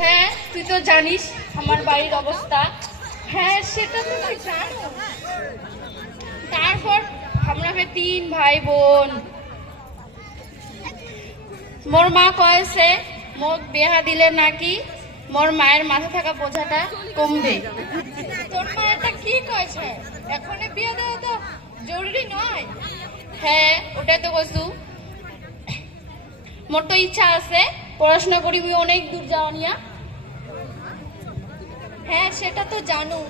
হ্যাঁ, তুই তো জানিস আমার বাড়ির অবস্থা। হ্যাঁ, সেটা তো তুই জানো। তারপর আমরা 3 ভাই বোন। মোর মা কয়েছে মোক বিয়া দিলে নাকি মোর মায়ের মাথা থাকা বোঝাটা কমবে। তোর মা এটা কি কয়েছে? এখনই বিয়ে দেওয়া তো জরুরি নয়। হ্যাঁ, ওটাই তো কইছু। মোর তো ইচ্ছা আছে পড়াশোনা করি অনেক দূর যাওয়া নিয়া। হ্যাঁ, সেটা তো জানো।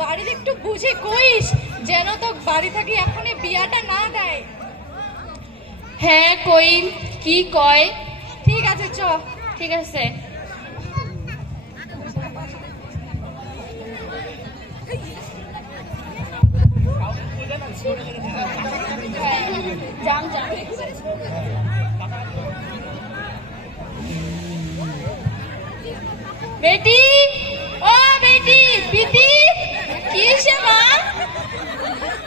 বাড়ির একটু বুঝে কইস যেন তো বাড়ি থাকি এখনই বিয়াটা না দেয়। হ্যাঁ কইম, কি কয়? ঠিক আছে, চ। ঠিক আছে। যাম যাম। বেটি, ও বেটি, পিতি, কি সে মা?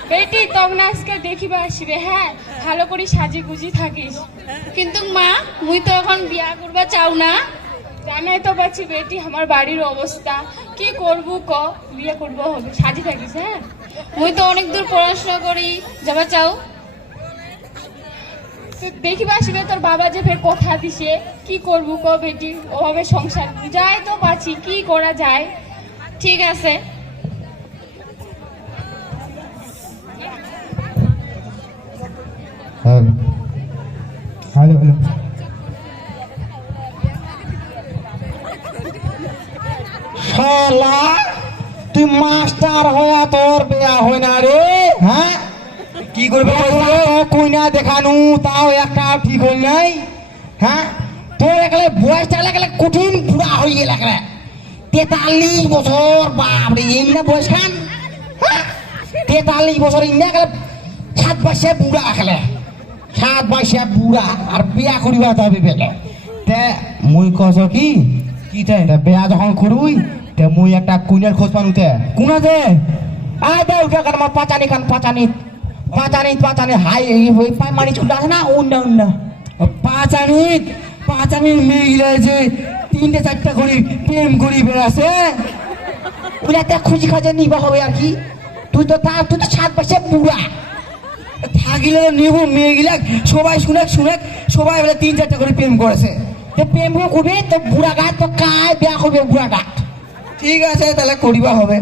বেটি তখন আজকে দেখিবা আসবে। হ্যাঁ, ভালো করে সাজি গুজি থাকিস। কিন্তু মা, মুই তো এখন বিয়া করবা চাও না। জানাই তো পাচ্ছি বেটি আমার বাড়ির অবস্থা, কি করবো ক? বিয়ে করবো হবে, সাজি থাকিস। হ্যাঁ, মুই তো অনেক দূর পড়াশোনা করি, যাবা চাও? দেখিবা আসবে তোর বাবা যে ফের কথা দিছে, কি করবো ক বেটি? ওভাবে সংসার বুঝাই তো পাচ্ছি, কি করা যায়? ঠিক আছে। হ্যালো হ্যালো হ্যালো শালা, তুই মাস্টার হওয়া তোর বিয়া হয় না রে? হ্যাঁ, কি করবে? কইনা দেখানু তাও একটা ঠিক হল নাই। হ্যাঁ, তোর একলে বয়সটা লাগলে কঠিন বুড়া হয়ে গেল। 43 বছর, বাপরে এমনি বয়স খান। 43 বছর এমনি গেলে 7 বয়সে বুড়া খেলে। 7 বয়সে বুড়া আর বিয়া করিবা তবে বেলে। তে মুই কছ কি বেয়া যখন করুই তে মুই একটা কুইনের খোঁজ পানুতে। কোনা দে আয় দে উঠে কার আমার পাচানি কান পাচানি পাচানি পাচানি হাই ওই পাই মারি চুলা আছে না উন্না উন্না পাচানি পাচানি মেয়ে গিলা যে 3-4টা করে প্রেম করি বেড়াছে। ওইটা খুঁজি খাজে নিবা হবে আর কি। তুই তো 7 বছর বুড়া থাকিলে নিব মেয়ে গিলা সবাই শুনে শুনে সবাই বলে 3-4টা করে প্রেম করেছে। প্রেম করবে তো বুড়া গাছ তো কায় বিয়া করবে বুড়া গাছ। ঠিক আছে, তাহলে করিবা হবে।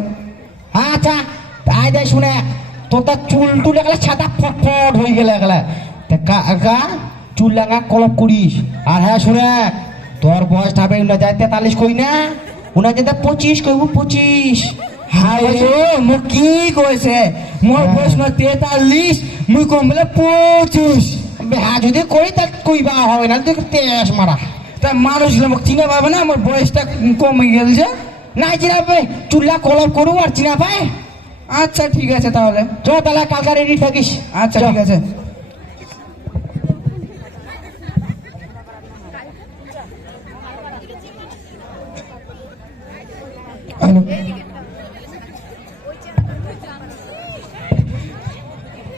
আচ্ছা তাই দেয় শুনে তোর তো চুল টুল গেলে সাদা ফটফট হয়ে গেলে গেলে চুল লাগা কলপ করিস। আর হ্যাঁ শুনে, তোর বয়স হবে 43 কই না, 25 কইব 25। হাই মোক কি কইছে? মোর বয়স 43, মুই কম বলে 25। হ্যাঁ, যদি করি তা কইবা হবে না, তুই তেজ মারা। তা মানুষ মোক চিনা পাবে না আমার বয়সটা কমে গেল যে? না চিনা পাবে, চুল্লা কলপ করু আর চিনা পায়। আচ্ছা ঠিক আছে, তাহলে চ, তাহলে কালকে রেডি থাকিস। আচ্ছা ঠিক আছে।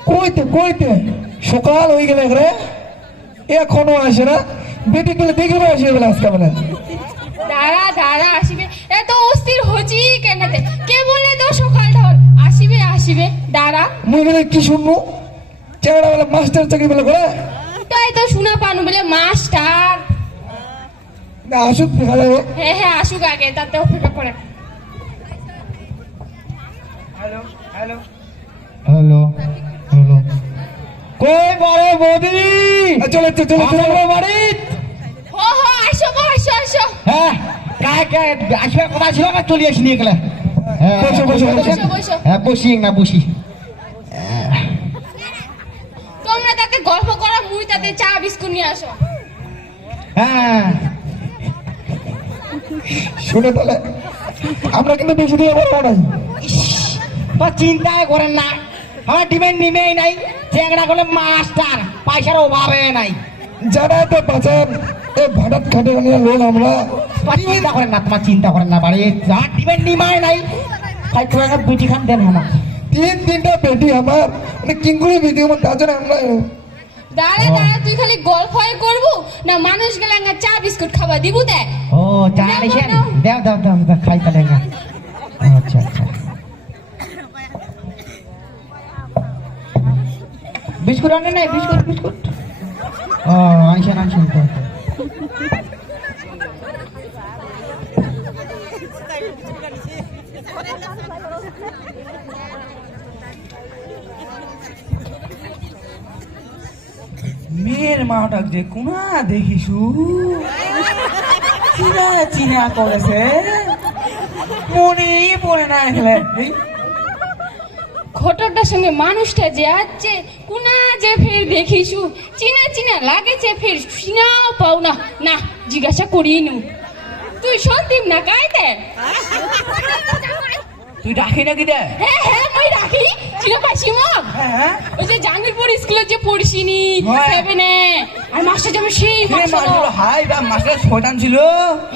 কইতে কইতে সকাল হয়ে গেলে রে, এখনো আসে না। বেটি গেলে দেখবে আসবে বলে আজকে বলে দাঁড়া দাঁড়া আসিবে। এত অস্থির হচ্ছি কেনাতে? কে বলে তো সকাল ঢল আসিবে আসিবে? দাঁড়া। মুই বলে কি শুনবো? চেহারা বলে মাস্টার চাকরি বলে করে। তাই তো শোনা পানু বলে মাস্টার। না আসুক দেখা যাবে। হ্যাঁ হ্যাঁ, আসুক আগে, তাতে অপেক্ষা করে। হ্যালো হ্যালো হ্যালো হ্যালো, কই বড় বৌদি? চলে চলে চলে বাড়ি। হো হো, আসো গো, আসো আসো। হ্যাঁ, কায় কায় আসবে কথা ছিল না, চলে আসি নিয়ে গেলে। বসো বসো বসো বসো। হ্যাঁ, বসি না বসি। তোমরা তাতে গল্প করো, মুই তাতে চা বিস্কুট নিয়ে আসো। হ্যাঁ শুনে তাহলে আমরা কিন্তু বেশি দিয়ে বলবো নাই। বা চিন্তাই করেন না, আমার ডিমের নিমেই নাই। চেংড়া করলে মাস্টার, পয়সার অভাবে নাই। যারা তো বাঁচান এই ভাড়াত খাটে নিয়ে লোন আমরা। চিন্তা করেন না, তোমার চিন্তা করেন না, বাড়ি যার ডিমের নিমাই নাই। তাই তোমার বেটি খান দেন আমার 3-3টা বেটি আমার, মানে কিঙ্গুলি বেটি আমার, তার জন্য আমরা দাঁড়া দাঁড়া, তুই খালি গল্প করবো না মানুষ গেলে চা বিস্কুট খাওয়া দিব দেখ। ও চা নিছেন, দাও দাও দাও দাও, খাই তাহলে না। আচ্ছা আচ্ছা, বিস্কুট আনে নাই? বিস্কুট বিস্কুট ও আনছেন আনছেন তো। মেয়ের মাটা যে কোনা দেখিসু চিনা চিনা করেছে, মনেই পড়ে না এখানে। ঘটকটার সঙ্গে মানুষটা যে আছে কুনা যে ফের দেখিছু, চিনা চিনা লাগেছে, ফের চিনাও পাও না। না জিজ্ঞাসা করি নু, তুই সন্দীপ না কাইতে? তুই ডাকি নাকি দে? হ্যাঁ হ্যাঁ মই রাখি, চিনা পাইছি মগ। হ্যাঁ ওই যে জাঙ্গিরপুর স্কুলে যে পড়ছিনি হ্যাঁ। 7 এ, আর মাস্টার যেমন সেই মাস্টার। হাই বা মাস্টার শয়তান ছিল।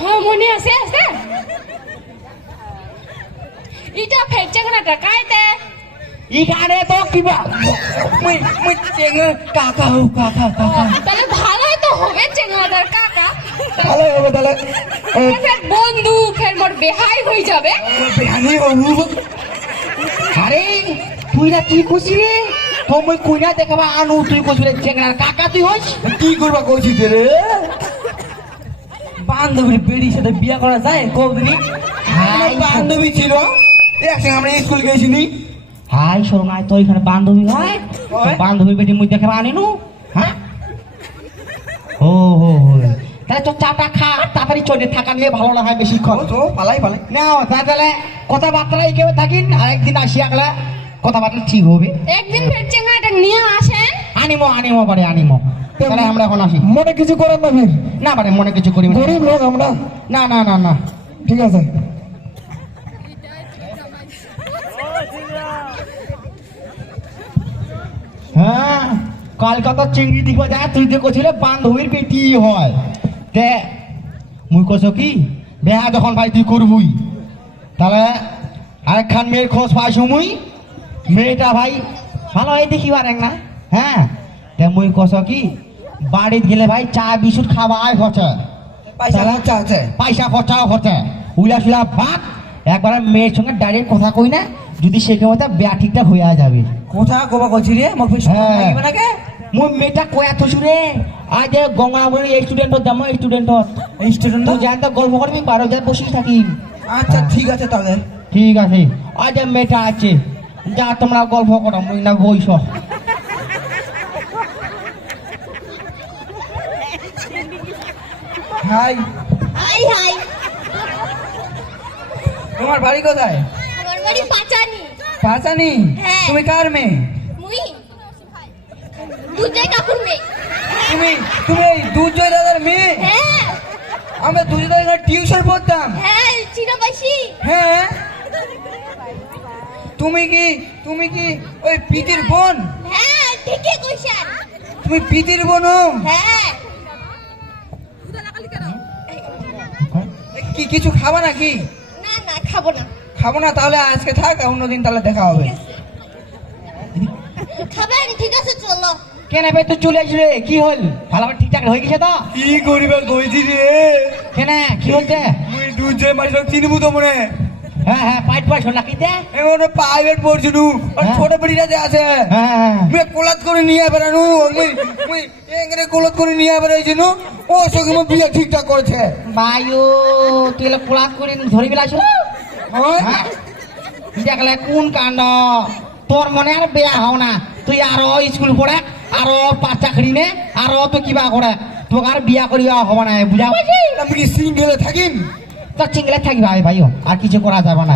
হ্যাঁ মনে আছে আছে। এটা ফের চাকরাটা কাইতে? ইখানে তো কিবা মুই মুই চেঙ্গা কাকা হো, কাকা কাকা। তাহলে ভালোই তো হবে চেঙ্গাটার কাকা। ভালো হবে তাহলে। ফের বন্ধু, ফের মোর বেহাই হয়ে যাবে। বেহানি বাবু, আরে তুই না কি খুশি রে? তো মুই কুইনা দেখাবা আনু, তুই কইছিস চেংড়ার কাকা তুই হইস? কি করবা কইছিস রে? বান্ধবীর বেড়ির সাথে বিয়ে করা যায় কবদিনই? আমার বান্ধবী ছিল, একসঙ্গে আমরা স্কুল গেছিনি। হাই শোনাই তো এখানে বান্ধবী হয়, তো বান্ধবী বেটি মুই দেখাবা আনিনু। হ্যাঁ ও হো হো, তাহলে তো চাটা খা, তাড়াতাড়ি চলে থাকা নিয়ে ভালো না হয় বেশিক্ষণ। তো পালাই পালাই। নাও তাহলে কথাবার্তা কেউ থাকিন, আরেকদিন আসিয়া গেলে কথাবার্তা ঠিক হবে। একদিন ফের চেঙ্গাটা নিয়ে আসেন। আনিমো আনিমো পারে আনিমো। তাহলে আমরা এখন আসি। মনে কিছু করেন না ফির, না পারে মনে কিছু করি না। গরিব লোক আমরা। না না না না, ঠিক আছে। হ্যাঁ কলকাতা চিংড়ি দিব যায়, তুই যে কছিল বান্ধবীর বেটি হয়, তে মুই কছ কি বেহা যখন ভাই তুই করবুই, তাহলে আরেকখান মেয়ের খোঁজ পাইছো মুই। মেয়েটা ভাই ভালো হয় দেখিবার না। হ্যাঁ তে মুই কছ কি বাড়িত গেলে ভাই চা বিস্কুট খাওয়াই খরচা, পয়সা খরচা আছে। পয়সা খরচাও খরচা, উইলা সুলা ভাত। একবার মেয়ের সঙ্গে ডাইরেক্ট কথা কই না, যদি সে কেউ বেয়া ঠিকঠাক হইয়া যাবে। কোথা কবা কইছি রে? মোক ফিস হ্যাঁ। লাগিবে নাকি? মই মেয়েটা কয়া থসু রে, আজ গঙ্গাবলী স্টুডেন্টত যাম, স্টুডেন্টত স্টুডেন্ট। তুই জান তো গল্প করবি 12 বসে থাকি। আচ্ছা ঠিক আছে তাহলে। ঠিক আছে, আজ মেয়েটা আছে, যা তোমরা গল্প করো, মুই না বইস। হাই, হাই হাই, তোমার বাড়ি কোথায়? আমার বাড়ি পাচানি। পাঁচানি? হ্যাঁ। তুমি কার মেয়ে? মুই দুজাই কাকুর মেয়ে। তুমি তুমি এই দুর্জয় দাদার মেয়ে? হ্যাঁ আমরা দুর্জয় দাদার টিউশন পড়তাম। হ্যাঁ, চিনা পাইছি। হ্যাঁ, তুমি কি ওই পিতির বোন? হ্যাঁ ঠিকই কইছেন। তুমি পিতির বোন? হ্যাঁ কি কিছু খাবা নাকি? না না খাবো না। খাবো না? তাহলে আজকে থাক, অন্যদিন তাহলে দেখা হবে। খাবেন? ঠিক আছে চলো। কেন ভাই তুই চলে আসি রে, কি হল? ভালো ঠিকঠাক হয়ে গেছে তো? কি করিবার কইছি রে? কেন কি হচ্ছে? মুই দুর্জয় মাইসব চিনবু তো মনে? হ্যাঁ হ্যাঁ, পাইট পাইছ নাকি দে? এমন প্রাইভেট পড়ছিলু, আর হ্যাঁ। ছোট বেড়িটা যে আছে হ্যাঁ হ্যাঁ মুই কোলাত করে নিয়ে বেড়ানু, মুই এখানে কোলাত করে নিয়ে বেড়াইছিল, ও সঙ্গে মোর বিয়ে ঠিকঠাক করেছে। বায়ু তুই এলা কোলাত করে ধরি গেলাছ। হ্যাঁ? দেখলে কোন কাণ্ড, তোর মনে আর বেয়া হও না, তুই আরো স্কুল পড়ে, আরো পাঁচ চাকরি নে, আরো তো কিবা করে, তোকে আর বিয়া করিয়া হব না, বুঝা? আমি কি সিঙ্গেলে থাকিম? তোর চিংলে থাকি ভাই ভাইও, আর কিছু করা যাবে না।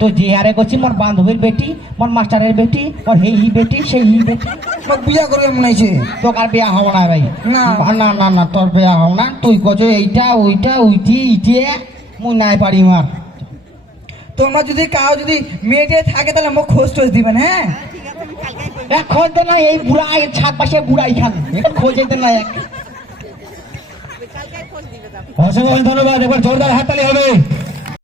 তো যে হারে করছি মোর বান্ধবীর বেটি, মোর মাস্টারের বেটি, মোর হেই বেটি সেই বেটি, মোক বিয়া করে মনে হয়েছে। তোকে আর বিয়া হব না ভাই। না। না না না, তোর বিয়া হব না। তুই কছ এইটা ওইটা উইটি ইটিয়ে মুই নাই পারি মার। তোমরা যদি কাউ যদি মেয়েটে থাকে তাহলে মোক খোঁজ টোজ দিবেন। হ্যাঁ, এখন তো না, এই বুড়া ছাদ পাশে বুড়া এখানে খোঁজ যেতে না। অসংখ্য ধন্যবাদ, একবার জোরদার হাততালি হবে।